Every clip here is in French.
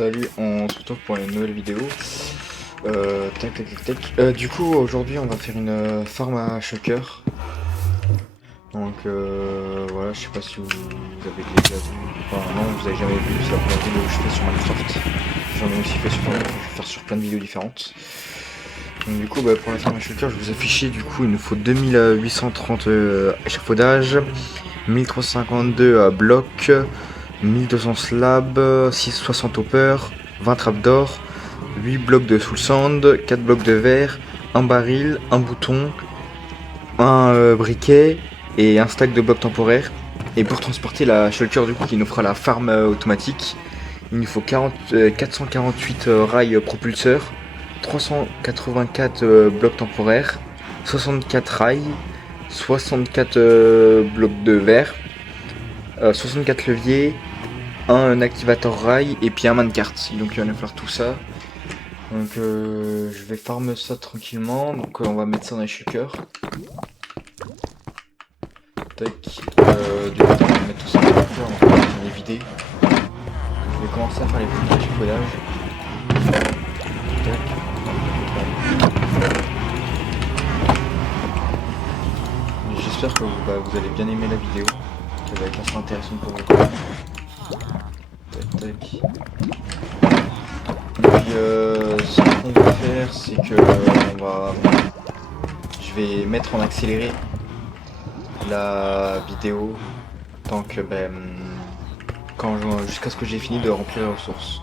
Salut, on se retrouve pour une nouvelle vidéo. Tac tac tac tac. Du coup, aujourd'hui, on va faire une farm à shulker. Donc voilà, je sais pas si vous avez déjà vu. Enfin, non, vous avez jamais vu. C'est la première vidéo que je fais sur Minecraft. J'en ai aussi fait sur Minecraft. Je vais faire sur plein de vidéos différentes. Donc du coup, pour la farm à shulker, je vais vous afficher. Du coup, il nous faut 2830 échafaudages, 1352 blocs, 1200 slabs, 660 hoppers, 20 trappes d'or, 8 blocs de soul sand, 4 blocs de verre, un baril, un bouton, un briquet et un stack de blocs temporaires. Et pour transporter la shulker du coup qui nous fera la farm automatique, il nous faut 448 rails propulseurs, 384 blocs temporaires, 64 rails, 64 blocs de verre, 64 leviers, un activateur rail et puis un man carte. Donc il va nous falloir tout ça. Donc je vais farm ça tranquillement. Donc on va mettre ça dans les shulkers. Tac. Du coup on va mettre tout ça dans les shulkers. Donc on va les vider. Je vais commencer à faire les premiers échafaudages. Tac. J'espère que vous allez bien aimer la vidéo. Elle va être assez intéressante pour vous. Tac tac. Et puis ce qu'on va faire, c'est que je vais mettre en accéléré la vidéo tant que jusqu'à ce que j'ai fini de remplir les ressources.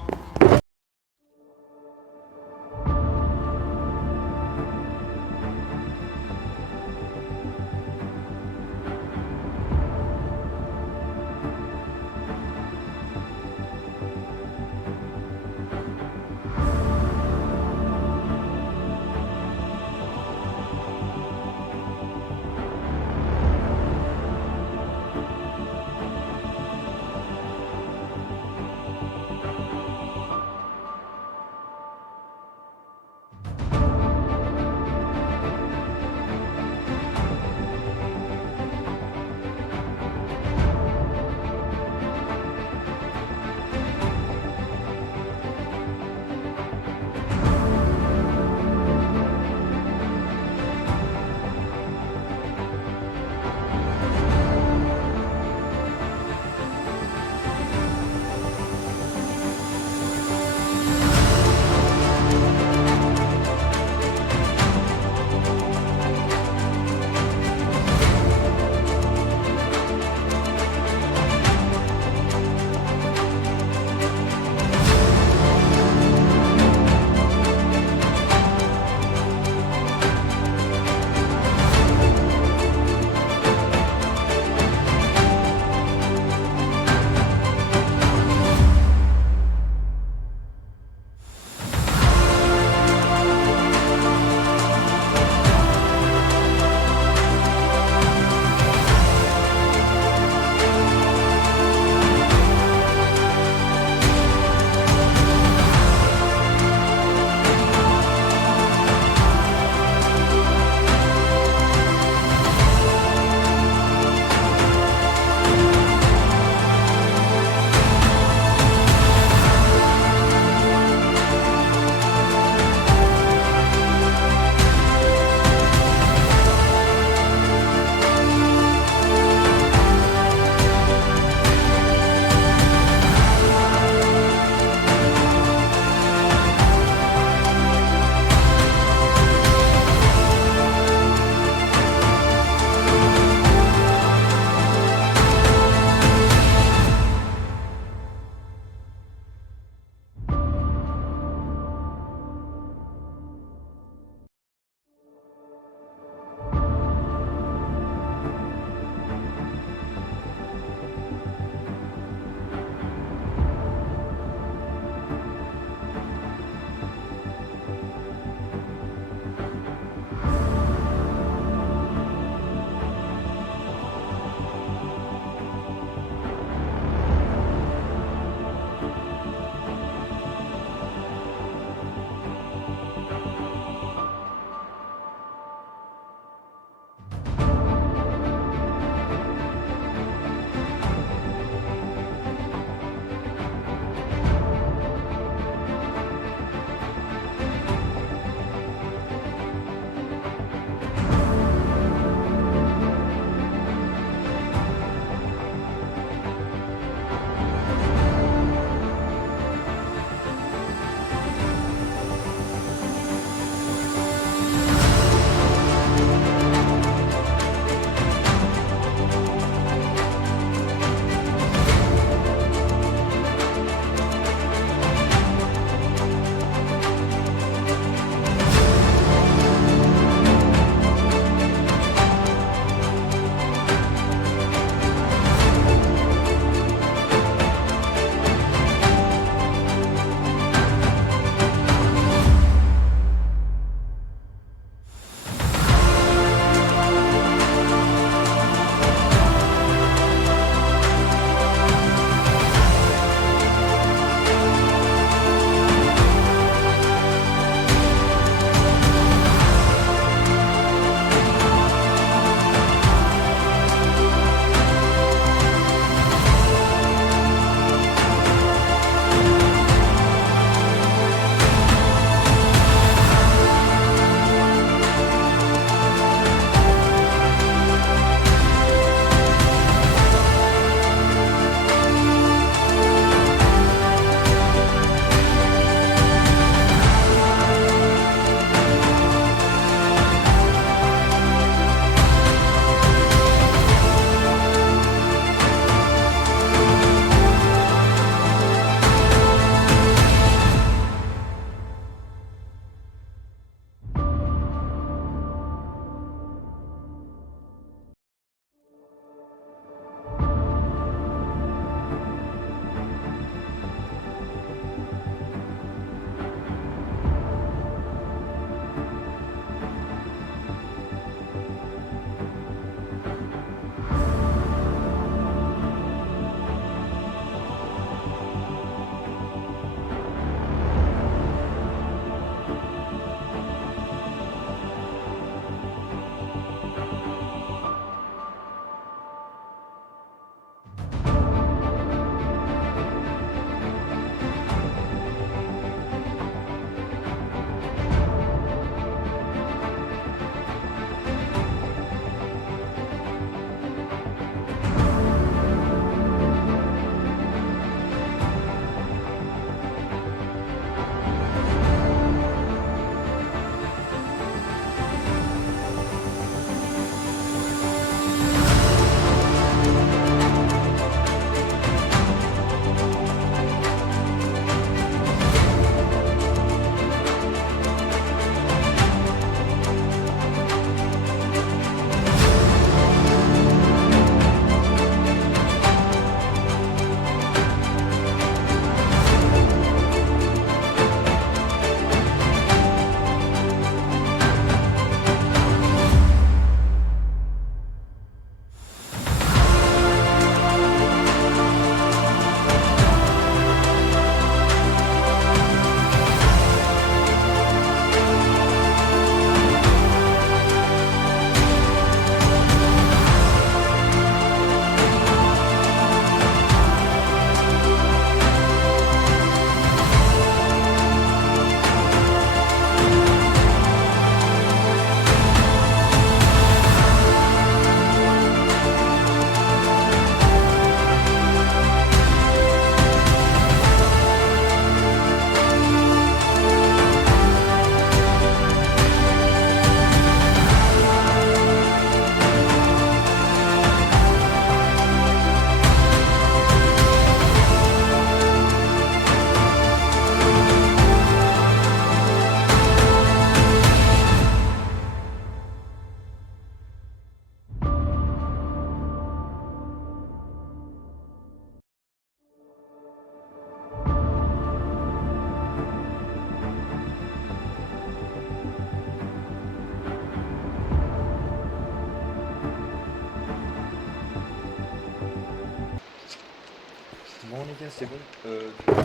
les gars, c'est bon. Du coup,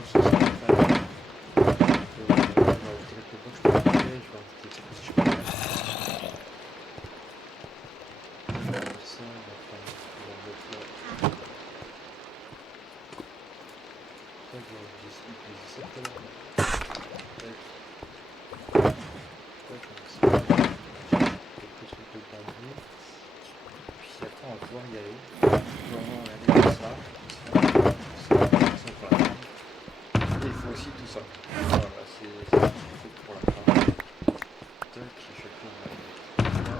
je vais rajouter quelques blocs, je peux couper, je vais rajouter quelques si je peux. On va faire ça, on va prendre plusieurs blocs là. Tac, je vais utiliser ça tout à l'heure. Tac, tac, comme ça. Quelques trucs de bambou. Puis après, on va pouvoir y aller. Vraiment, on va aller comme ça. Ça pour la fin. Et il faut aussi tout ça. Voilà, c'est ce qu'il faut pour la fin. Tac, chacun va aller mettre là.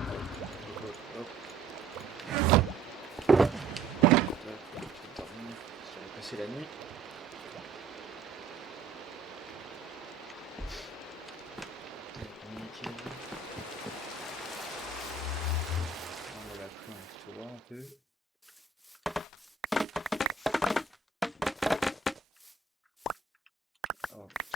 Hop, hop, hop. Tac, on va dormir. Si on va passer la nuit. Tac, nickel. On a la pluie, on se voit un peu.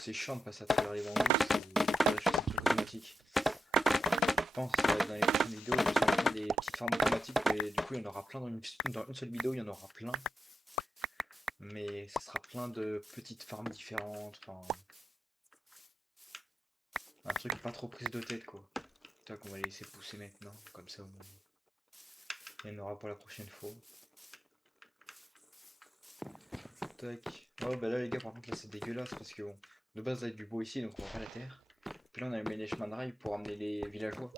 C'est chiant de passer à travers les bambous, c'est un truc automatique. Je pense que dans les prochaines vidéos, on va faire des petites formes automatiques, mais du coup il y en aura plein dans une seule vidéo, il y en aura plein. Mais ça sera plein de petites farms différentes, enfin... Un truc pas trop prise de tête quoi. Tac, on va les laisser pousser maintenant, comme ça il y en aura pour la prochaine fois. Tac. Oh bah là les gars par contre là c'est dégueulasse parce que bon, de base il y a du beau ici donc on voit pas la terre. Puis là on a mis les chemins de rail pour amener les villageois.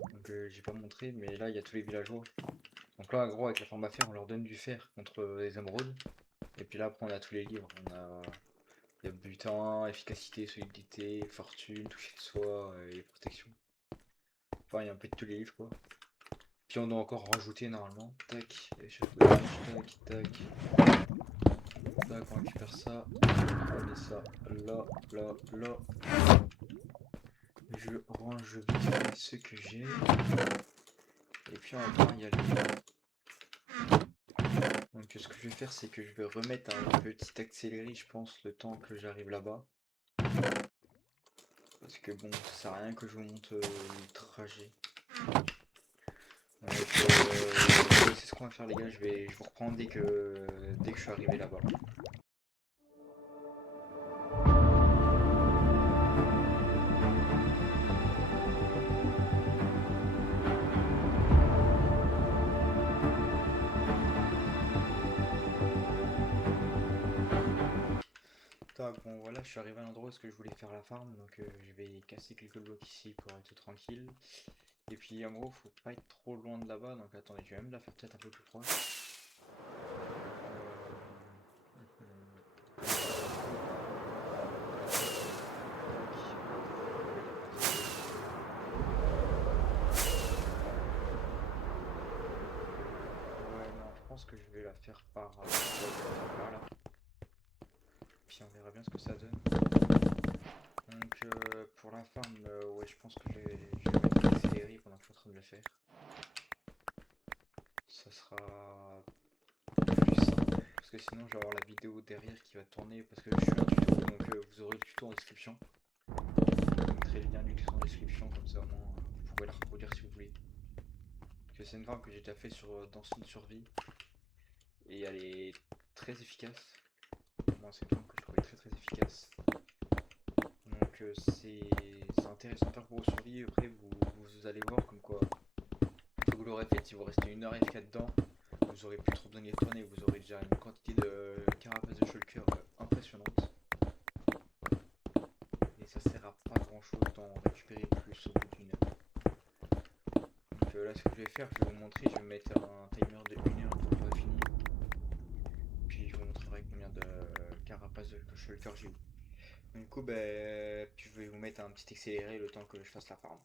Donc j'ai pas montré mais là il y a tous les villageois. Donc là en gros avec la forme à fer on leur donne du fer contre les émeraudes. Et puis là après on a tous les livres. Il y a butin, efficacité, solidité, fortune, toucher de soi et protection. Enfin il y a un peu de tous les livres quoi. Puis on doit encore rajouter normalement. Tac, échafaudage, tac, tac. Tac, on récupère ça. On met ça là, là, là. Je range vite fait ce que j'ai. Et puis on va pouvoir y aller. Donc ce que je vais faire c'est que je vais remettre un petit accéléré je pense le temps que j'arrive là-bas. Parce que bon ça sert à rien que je vous montre le trajet. Donc c'est ce qu'on va faire les gars, je vous reprends dès que je suis arrivé là-bas. Bon voilà, je suis arrivé à l'endroit où je voulais faire la farm, donc je vais casser quelques blocs ici pour être tranquille. Et puis en gros, faut pas être trop loin de là-bas, donc attendez, je vais même la faire peut-être un peu plus proche. Ouais, non, je pense que je vais la faire par là. Puis on verra bien ce que ça donne. Donc pour la farm, ouais, je pense que je vais mettre accéléré pendant que je suis en train de le faire. Ça sera plus simple, parce que sinon je vais avoir la vidéo derrière qui va tourner, parce que je suis un tuto, donc vous aurez le tuto en description. Je mettrai le lien du tuto en description, comme ça au moins vous pouvez la reproduire si vous voulez. Parce que c'est une farm que j'ai déjà fait dans Sim Survie, et elle est très efficace. Moi c'est une farm que je trouvais très très efficace. Donc c'est intéressant de faire pour vos survies. Après vous allez voir comme quoi vous l'aurez fait, si vous restez 1 heure et 4 dedans, vous aurez plus trop besoin d'y retourner, vous aurez déjà une quantité de carapace de shulker impressionnante. Et ça sert à pas grand chose d'en récupérer plus au bout d'1 heure. Donc là ce que je vais faire, je vais vous montrer, je vais mettre un timer de 1 heure pour le fini. Puis je vous montrerai combien de carapace de shulker j'ai eu. Du coup je vais vous mettre un petit accéléré le temps que je fasse la farm.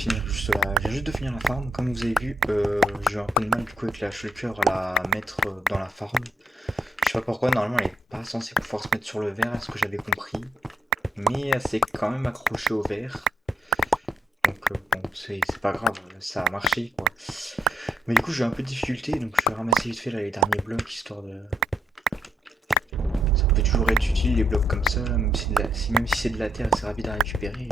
finir juste là. Je viens juste de finir la farm. Comme vous avez vu, j'ai eu un peu de mal du coup avec la shulker à la mettre dans la farm. Je sais pas pourquoi, normalement elle est pas censée pouvoir se mettre sur le verre, à ce que j'avais compris. Mais elle s'est quand même accrochée au verre. Donc bon, c'est pas grave, ça a marché quoi. Mais du coup j'ai un peu de difficulté, donc je vais ramasser vite fait là, les derniers blocs, histoire de... Ça peut toujours être utile les blocs comme ça, même si c'est de la terre et c'est rapide à récupérer.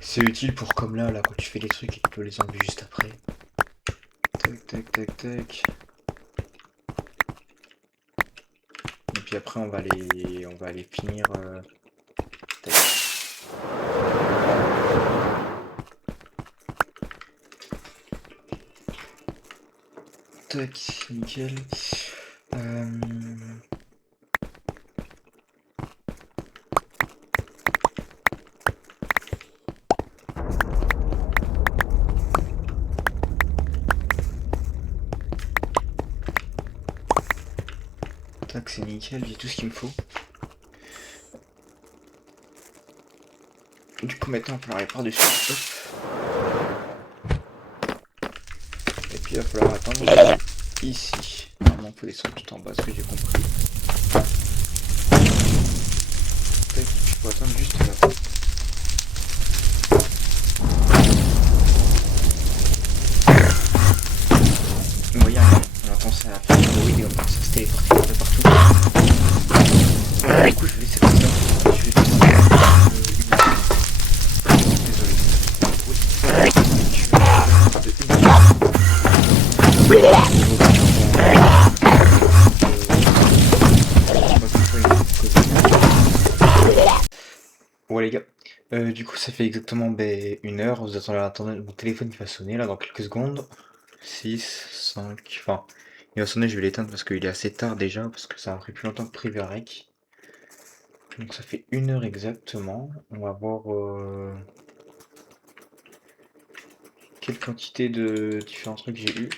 C'est utile pour comme là quand tu fais des trucs et que tu peux les enlever juste après. Tac tac tac tac. Et puis après on va aller finir. Tac. Tac, nickel. Tac, c'est nickel, j'ai tout ce qu'il me faut. Du coup maintenant il va falloir aller par-dessus. Et puis il va falloir attendre ici. Normalement on peut descendre tout en bas, ce que j'ai compris. Tac, je peux attendre juste là. Oui, on entend ça faire du bruit et on entend ça se téléporter un peu partout. Voilà, du coup je vais laisser comme ça. Je vais descendre désolé. Oui. Je vais Ouais les gars, du coup ça fait exactement une heure, vous attendez mon téléphone qui va sonner là dans quelques secondes. 6, 5, enfin il va sonner, je vais l'éteindre parce qu'il est assez tard déjà, parce que ça a pris plus longtemps que prévu à rec. Donc ça fait une heure exactement, on va voir quelle quantité de différents trucs j'ai eu.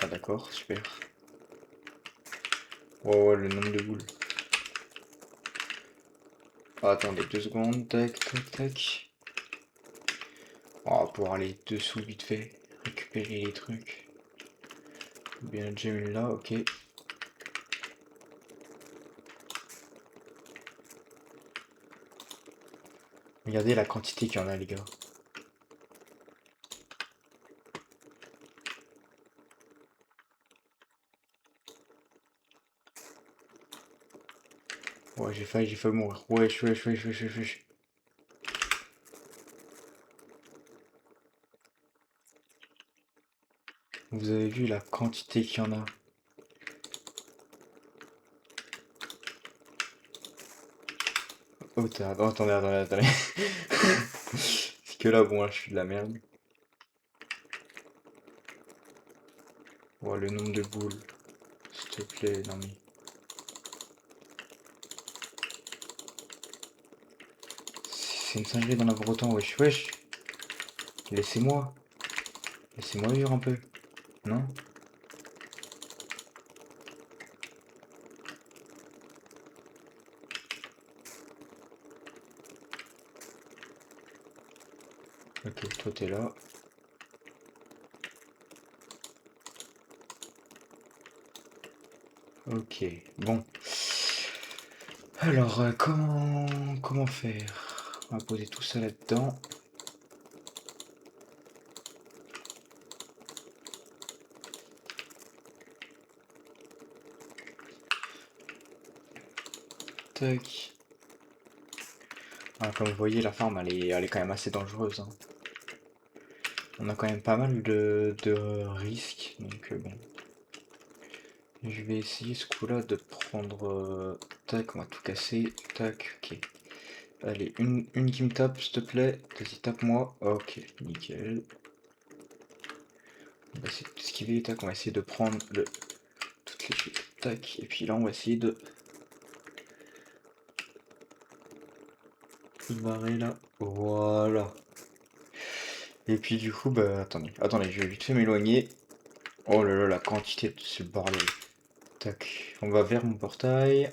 Ah d'accord, super. Oh le nombre de boules. Ah, attendez 2 secondes, tac tac tac. On va pouvoir aller dessous vite fait, récupérer les trucs. Bien déjà une là, ok. Regardez la quantité qu'il y en a les gars. Ouais j'ai failli mourir. Wesh wesh wesh wesh wesh wesh. Vous avez vu la quantité qu'il y en a. Oh, oh, attendez. C'est que là, bon, là, je suis de la merde. Oh, le nombre de boules. S'il te plaît, non mais... C'est une singerie d'en avoir autant, wesh, wesh. Laissez-moi. Laissez-moi vivre un peu. Non? Ok, toi t'es là. Ok, bon. Alors, comment faire? On va poser tout ça là-dedans. Tac. Ah, comme vous voyez, la farm, elle est quand même assez dangereuse, hein. On a quand même pas mal de risques, donc bon. Je vais essayer ce coup-là de prendre... tac, on va tout casser. Tac, ok. Allez, une qui me tape, s'il te plaît. Vas-y, tape-moi. Ok, nickel. On va essayer de esquiver. Tac, on va essayer de prendre toutes les... Tac, et puis là, on va essayer de... barrer là. Voilà. Et puis du coup, bah, attendez, je vais vite fait m'éloigner. Oh là là, la quantité de ce bordel. Tac, on va vers mon portail.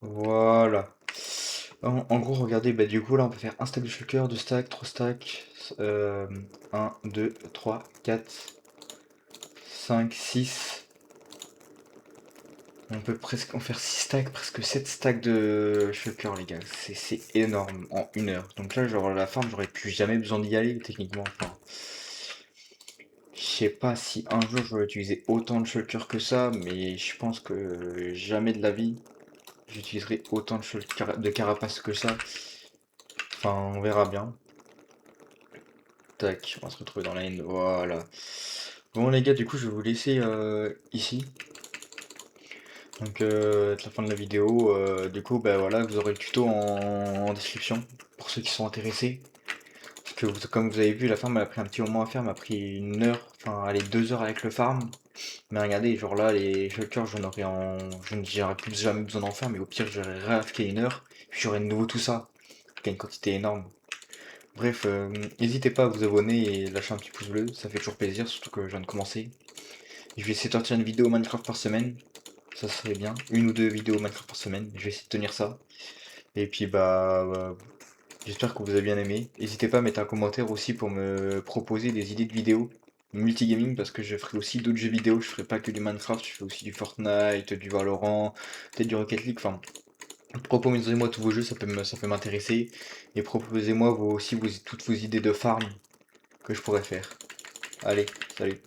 Voilà. En gros, regardez, bah du coup là on peut faire un stack de shulker, 2 stacks, 3 stacks, 1, 2, 3, 4, 5, 6. On peut presque en faire 6 stacks, presque 7 stacks de shulker les gars. C'est énorme en 1 heure. Donc là, genre la farm, j'aurais plus jamais besoin d'y aller techniquement. Enfin, je sais pas si un jour j'aurais utilisé autant de shulker que ça, mais je pense que jamais de la vie j'utiliserai autant de carapace que ça. Enfin, on verra bien. Tac, on va se retrouver dans la haine. Voilà. Bon les gars, du coup je vais vous laisser ici. Donc c'est la fin de la vidéo. Du coup bah voilà, vous aurez le tuto en description pour ceux qui sont intéressés. Parce que comme vous avez vu, la farm elle a pris un petit moment à faire, elle m'a pris 1 heure, enfin allez 2 heures avec le farm. Mais regardez, genre là les shulkers j'aurais plus jamais besoin d'en faire, mais au pire j'aurais rafké 1 heure, puis j'aurais de nouveau tout ça. Il y a une quantité énorme. Bref, n'hésitez pas à vous abonner et lâcher un petit pouce bleu, ça fait toujours plaisir, surtout que je viens de commencer. Je vais essayer de sortir une vidéo Minecraft par semaine, ça serait bien. 1 ou 2 vidéos Minecraft par semaine, je vais essayer de tenir ça. Et puis j'espère que vous avez bien aimé. N'hésitez pas à mettre un commentaire aussi pour me proposer des idées de vidéos multigaming, parce que je ferai aussi d'autres jeux vidéo, je ferai pas que du Minecraft, je fais aussi du Fortnite, du Valorant, peut-être du Rocket League, enfin proposez-moi tous vos jeux, ça peut m'intéresser. Et proposez-moi vous aussi toutes vos idées de farm que je pourrais faire. Allez, salut.